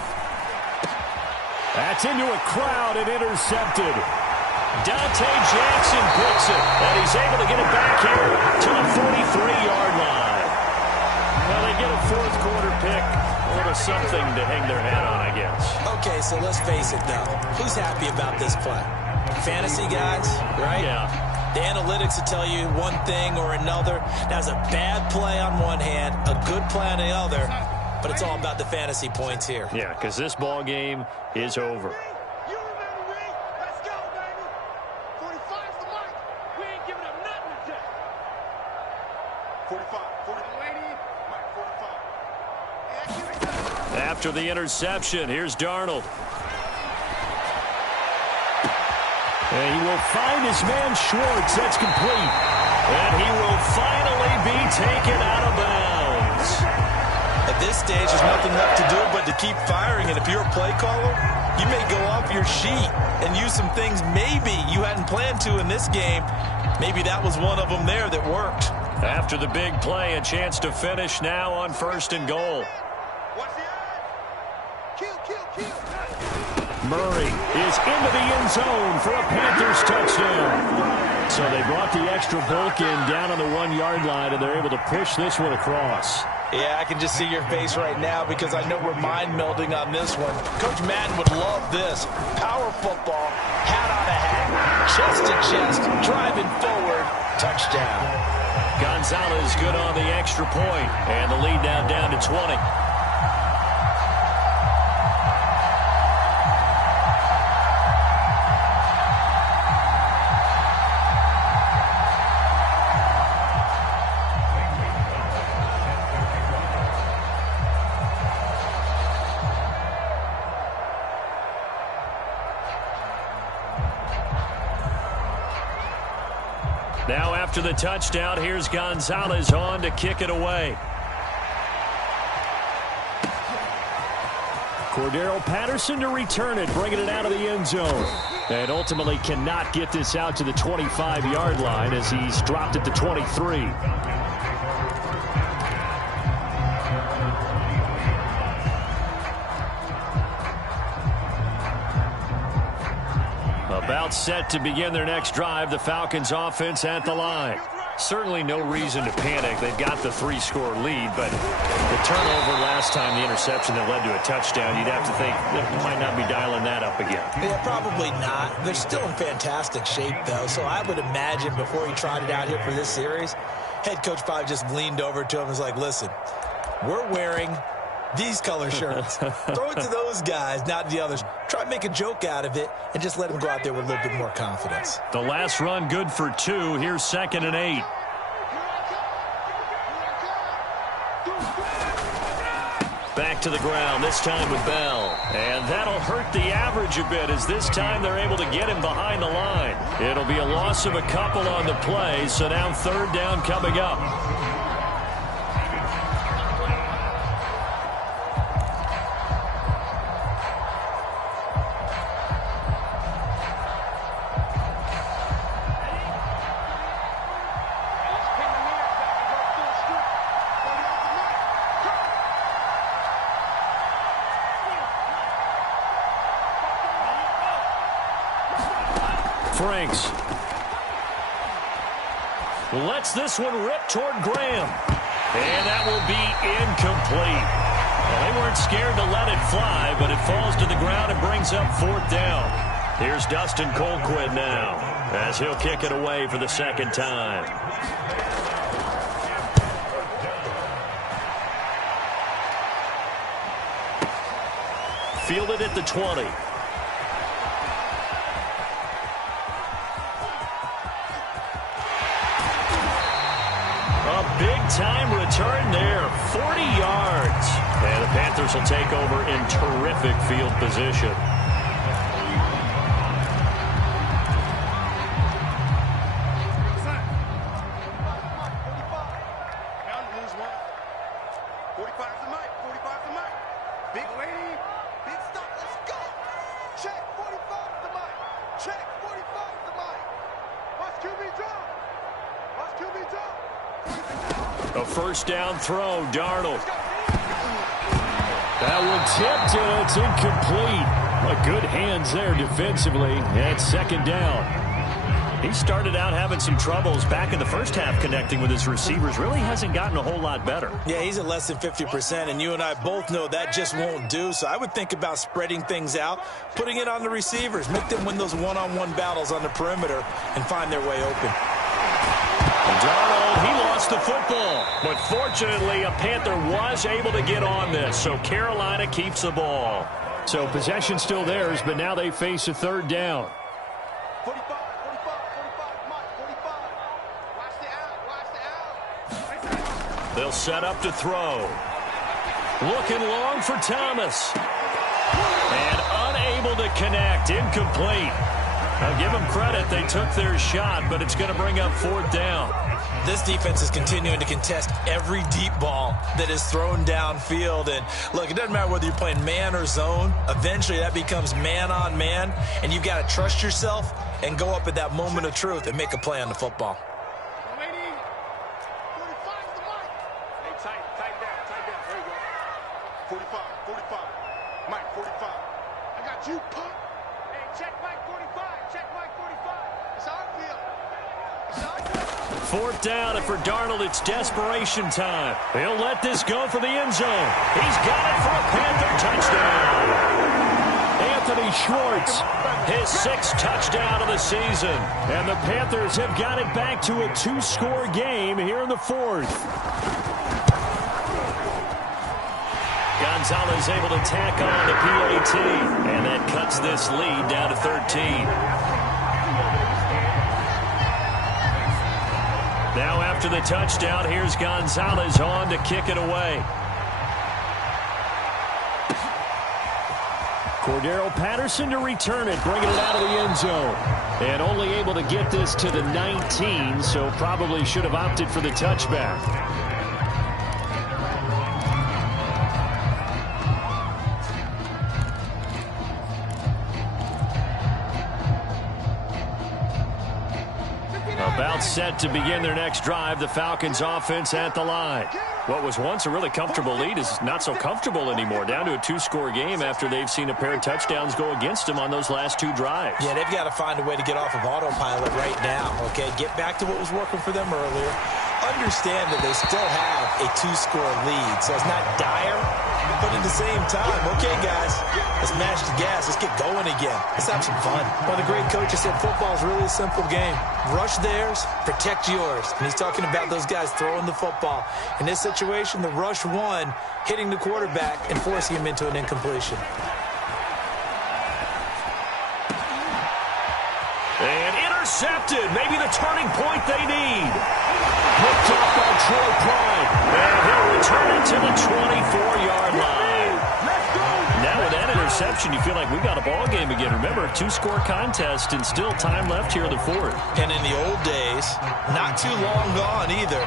That's into a crowd and intercepted. Dante Jackson picks it, and he's able to get it back here to the 43-yard line. Well, they get a 4th quarter pick. A little something to hang their hat on, I guess. Okay, so let's face it, though. Who's happy about this play? Fantasy guys, right? Yeah. The analytics will tell you one thing or another. That's a bad play on one hand, a good play on the other, but it's all about the fantasy points here. Yeah, because this ball game is over. You remember me? Let's go, baby. 45's the Mike. We ain't giving up nothing today. 45. 40 lady. Mike, 45. After the interception, here's Darnold. And he will find his man Schwartz. That's complete. And he will finally be taken out of bounds. At this stage, there's nothing left to do but to keep firing. And if you're a play caller, you may go off your sheet and use some things maybe you hadn't planned to in this game. Maybe that was one of them there that worked. After the big play, a chance to finish now on 1st and goal. Watch the edge. Kill. Murray is into the end zone for a Panthers touchdown. So they brought the extra bulk in down on the 1-yard line, and they're able to push this one across. Yeah, I can just see your face right now because I know we're mind melding on this one. Coach Madden would love this. Power football, hat on a hat, chest to chest, driving forward, touchdown. Gonzalez good on the extra point, and the lead now down to 20. Now after the touchdown, here's Gonzalez on to kick it away. Cordero Patterson to return it, bringing it out of the end zone. And ultimately cannot get this out to the 25-yard line as he's dropped it to 23. About set to begin their next drive, the Falcons offense at the line. Certainly no reason to panic. They've got the 3-score lead, but the turnover last time, the interception that led to a touchdown, you'd have to think they might not be dialing that up again. Yeah, probably not. They're still in fantastic shape, though, so I would imagine before he tried it out here for this series, head coach probably just leaned over to him and was like, listen, we're wearing these color shirts. Throw it to those guys, not the others. Try to make a joke out of it and just let them go out there with a little bit more confidence. The last run good for 2. Here's 2nd and 8. Back to the ground, this time with Bell. And that'll hurt the average a bit as this time they're able to get him behind the line. It'll be a loss of a couple on the play, so now third down coming up. Franks lets this one rip toward Graham. And that will be incomplete. Well, they weren't scared to let it fly, but it falls to the ground and brings up fourth down. Here's Dustin Colquitt now, as he'll kick it away for the second time. Fielded at the 20. Big-time return there, 40 yards. And the Panthers will take over in terrific field position. A first down throw, Darnold. That one tipped, and it's incomplete. Good hands there defensively at second down. He started out having some troubles back in the first half connecting with his receivers. Really hasn't gotten a whole lot better. Yeah, he's at less than 50%, and you and I both know that just won't do. So I would think about spreading things out, putting it on the receivers, make them win those one-on-one battles on the perimeter and find their way open. Darnold, he lost the football. But fortunately, a Panther was able to get on this, so Carolina keeps the ball. So possession still theirs, but now they face a third down. 45, Mike, 45. Watch the out. They'll set up to throw. Looking long for Thomas. And unable to connect, incomplete. I'll give them credit. They took their shot, but it's going to bring up fourth down. This defense is continuing to contest every deep ball that is thrown downfield. And, look, it doesn't matter whether you're playing man or zone. Eventually, that becomes man-on-man, and you've got to trust yourself and go up at that moment of truth and make a play on the football. Tighten down. There you go. 45. Mike, 45. I got you, punk. Hey, check Mike 45. Check Mike 45. It's our field. It's our field. Fourth down, and for Darnold, it's desperation time. He'll let this go for the end zone. He's got it for a Panther touchdown. Anthony Schwartz, his sixth touchdown of the season. And the Panthers have got it back to a 2-score game here in the fourth. Gonzalez able to tack on the PAT, and that cuts this lead down to 13. Now after the touchdown, here's Gonzalez on to kick it away. Cordero Patterson to return it, bringing it out of the end zone. And only able to get this to the 19, so probably should have opted for the touchback. About set to begin their next drive, the Falcons offense at the line. What was once a really comfortable lead is not so comfortable anymore. Down to a 2-score game after they've seen a pair of touchdowns go against them on those last 2 drives. Yeah, they've got to find a way to get off of autopilot right now, okay? Get back to what was working for them earlier. Understand that they still have a 2-score lead, so it's not dire, but at the same time, okay, guys, let's mash the gas. Let's get going again. Let's have some fun. One of the great coaches said football is really a simple game. Rush theirs, protect yours. And he's talking about those guys throwing the football. In this situation, the rush one, hitting the quarterback and forcing him into an incompletion. And intercepted. Maybe the turning point they need. Picked up by Troy Prime. And he'll return it to the 24-yard line. interception, you feel like we got a ball game again. Remember, a two-score contest and still time left here in the fourth. And in the old days, not too long gone either,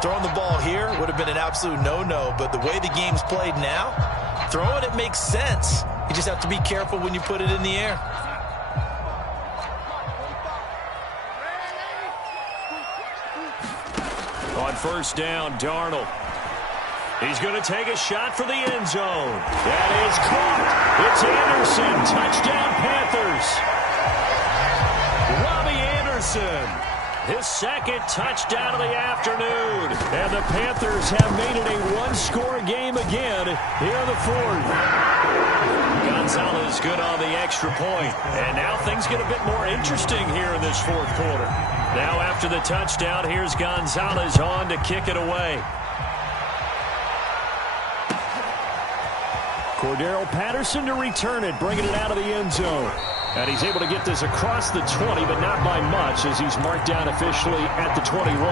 throwing the ball here would have been an absolute no-no. But the way the game's played now, throwing it makes sense. You just have to be careful when you put it in the air. On first down, Darnold. He's going to take a shot for the end zone. That is caught. It's Anderson. Touchdown, Panthers. Robbie Anderson. His second touchdown of the afternoon. And the Panthers have made it a one-score game again here in the fourth. Gonzalez good on the extra point. And now things get a bit more interesting here in this fourth quarter. Now after the touchdown, here's Gonzalez on to kick it away. Cordero Patterson to return it, bringing it out of the end zone. And he's able to get this across the 20, but not by much, as he's marked down officially at the 21.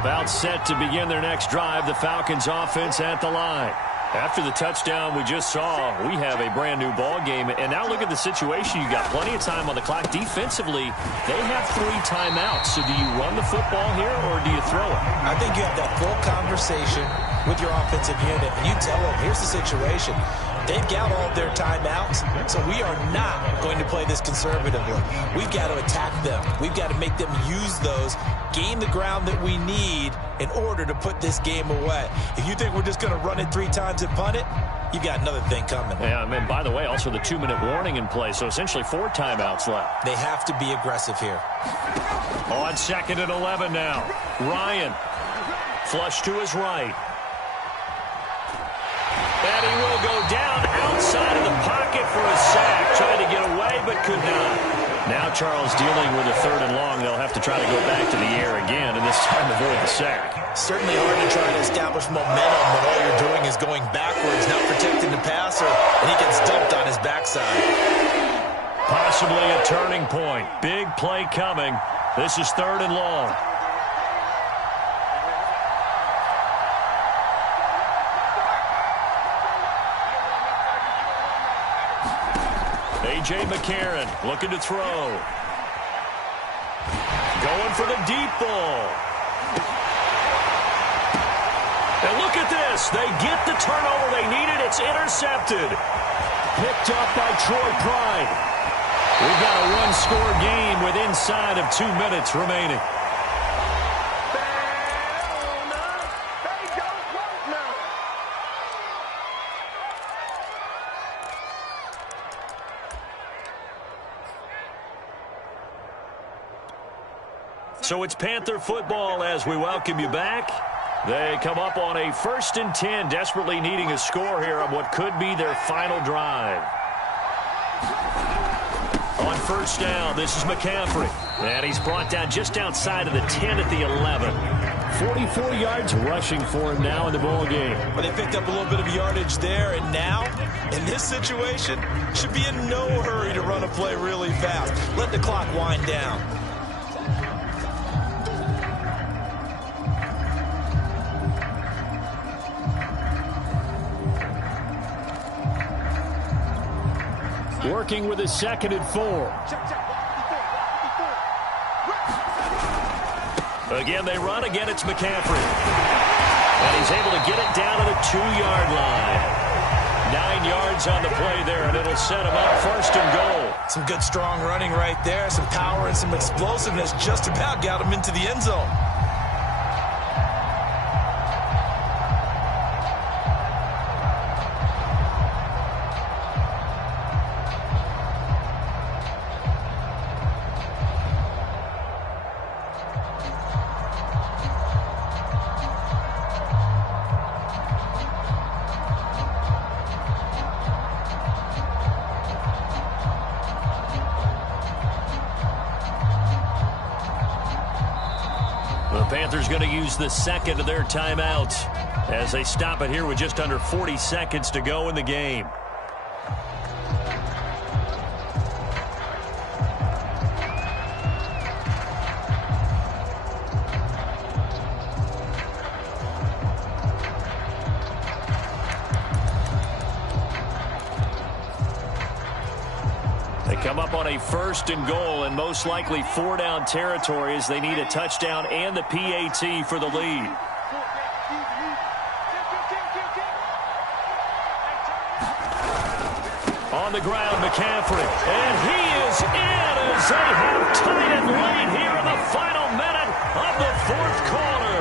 About set to begin their next drive, the Falcons offense at the line. After the touchdown we just saw, we have a brand new ball game. And now look at the situation. You got plenty of time on the clock. Defensively, they have 3 timeouts. So do you run the football here or do you throw it? I think you have that full conversation with your offensive unit, and you tell them, here's the situation. They've got all of their timeouts, so we are not going to play this conservatively. We've got to attack them. We've got to make them use those, gain the ground that we need in order to put this game away. If you think we're just going to run it 3 times and punt it, you've got another thing coming. Yeah, and by the way, also the 2-minute warning in play, so essentially 4 timeouts left. They have to be aggressive here. On 2nd and 11 now. Ryan, flush to his right. And he will go down outside of the pocket for a sack. Tried to get away, but could not. Now Charles dealing with a 3rd and long. They'll have to try to go back to the air again, and this time avoid the sack. Certainly hard to try to establish momentum when all you're doing is going backwards, not protecting the passer, and he gets dumped on his backside. Possibly a turning point. Big play coming. This is 3rd and long. A.J. McCarron looking to throw. Going for the deep ball. And look at this. They get the turnover they needed. It's intercepted. Picked up by Troy Pride. We've got a one-score game with inside of 2 minutes remaining. So it's Panther football as we welcome you back. They come up on a 1st and 10, desperately needing a score here on what could be their final drive. On first down, this is McCaffrey. And he's brought down just outside of the 10 at the 11. 44 yards rushing for him now in the ball game. But they picked up a little bit of yardage there, and now, in this situation, should be in no hurry to run a play really fast. Let the clock wind down. Working with a 2nd and 4. Again, they run. Again, it's McCaffrey. And he's able to get it down to the 2-yard line. 9 yards on the play there, and it'll set him up 1st and goal. Some good, strong running right there. Some power and some explosiveness just about got him into the end zone. The Panthers going to use the 2nd of their timeouts as they stop it here with just under 40 seconds to go in the game. come up on a 1st and goal and most likely 4-down territory as they need a touchdown and the PAT for the lead. On the ground, McCaffrey. And he is in as they have tied it late here in the final minute of the 4th quarter.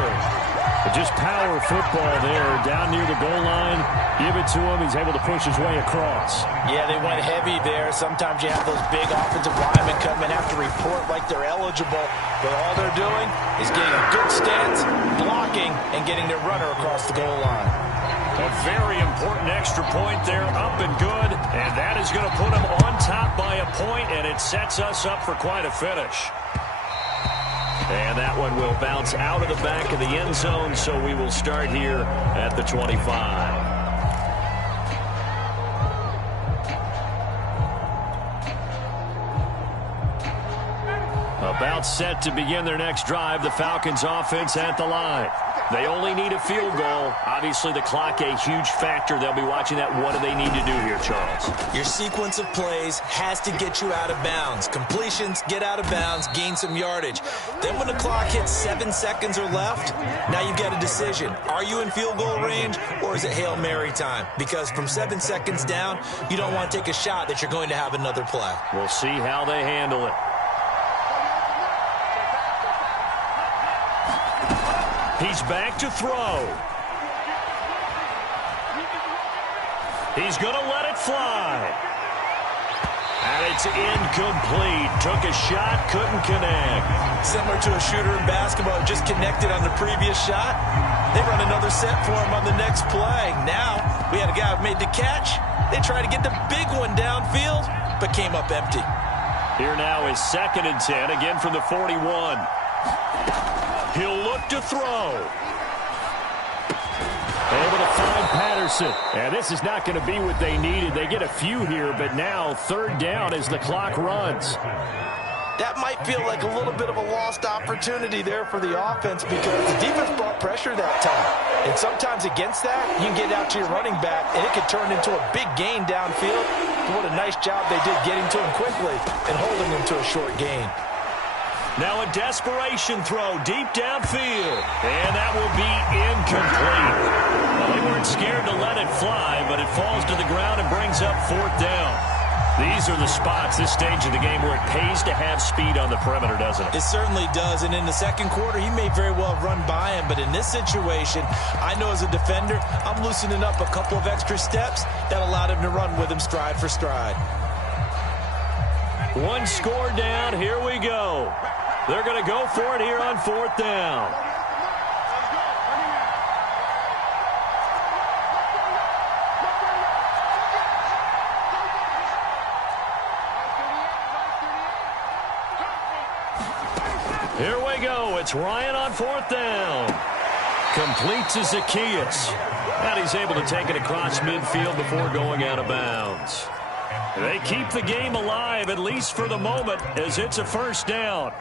Just power football there down near the goal line. Give it to him. He's able to push his way across. Yeah, they went heavy there. Sometimes you have those big offensive linemen come in, have to report like they're eligible. But all they're doing is getting a good stance, blocking, and getting their runner across the goal line. A very important extra point there, up and good. And that is going to put them on top by a point, and it sets us up for quite a finish. And that one will bounce out of the back of the end zone, so we will start here at the 25. About set to begin their next drive, the Falcons offense at the line. They only need a field goal. Obviously, the clock a huge factor. They'll be watching that. What do they need to do here, Charles? Your sequence of plays has to get you out of bounds. Completions, get out of bounds, gain some yardage. Then when the clock hits 7 seconds or left, now you've got a decision. Are you in field goal range, or is it Hail Mary time? Because from 7 seconds down, you don't want to take a shot that you're going to have another play. We'll see how they handle it. He's back to throw. He's going to let it fly. And it's incomplete. Took a shot, couldn't connect. Similar to a shooter in basketball, just connected on the previous shot. They run another set for him on the next play. Now, we had a guy who made the catch. They tried to get the big one downfield, but came up empty. Here now is 2nd and 10, again from the 41. He'll look to throw. Able to find Patterson. And this is not going to be what they needed. They get a few here, but now 3rd down as the clock runs. That might feel like a little bit of a lost opportunity there for the offense because the defense brought pressure that time. And sometimes against that, you can get out to your running back, and it could turn into a big gain downfield. What a nice job they did getting to him quickly and holding him to a short gain. Now a desperation throw deep downfield. And that will be incomplete. Well, they weren't scared to let it fly, but it falls to the ground and brings up 4th down. These are the spots, this stage of the game, where it pays to have speed on the perimeter, doesn't it? It certainly does. And in the 2nd quarter, he may very well run by him. But in this situation, I know as a defender, I'm loosening up a couple of extra steps that allowed him to run with him stride for stride. One score down. Here we go. They're going to go for it here on 4th down. Here we go. It's Ryan on 4th down. Complete to Zacchaeus. And he's able to take it across midfield before going out of bounds. They keep the game alive, at least for the moment, as it's a 1st down.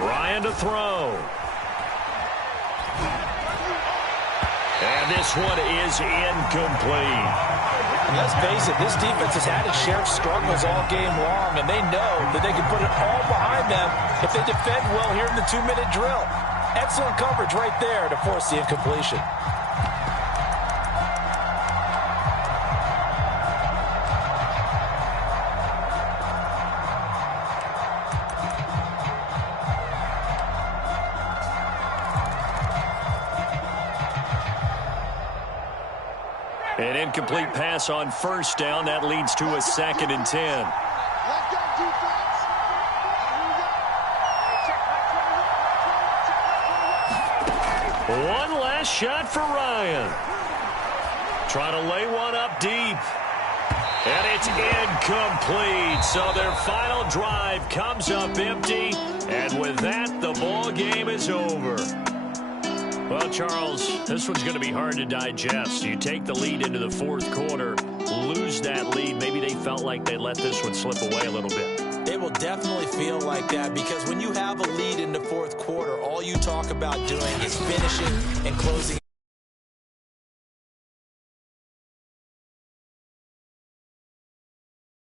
Ryan to throw. And this one is incomplete. And let's face it, this defense has had its share of struggles all game long, and they know that they can put it all behind them if they defend well here in the 2-minute drill. Excellent coverage right there to force the incompletion. An incomplete pass on 1st down. That leads to a 2nd and 10. One last shot for Ryan. Trying to lay one up deep. And it's incomplete. So their final drive comes up empty. And with that, the ball game is over. Well, Charles, this one's going to be hard to digest. You take the lead into the fourth quarter, lose that lead. Maybe they felt like they let this one slip away a little bit. It will definitely feel like that because when you have a lead in the fourth quarter, all you talk about doing is finishing and closing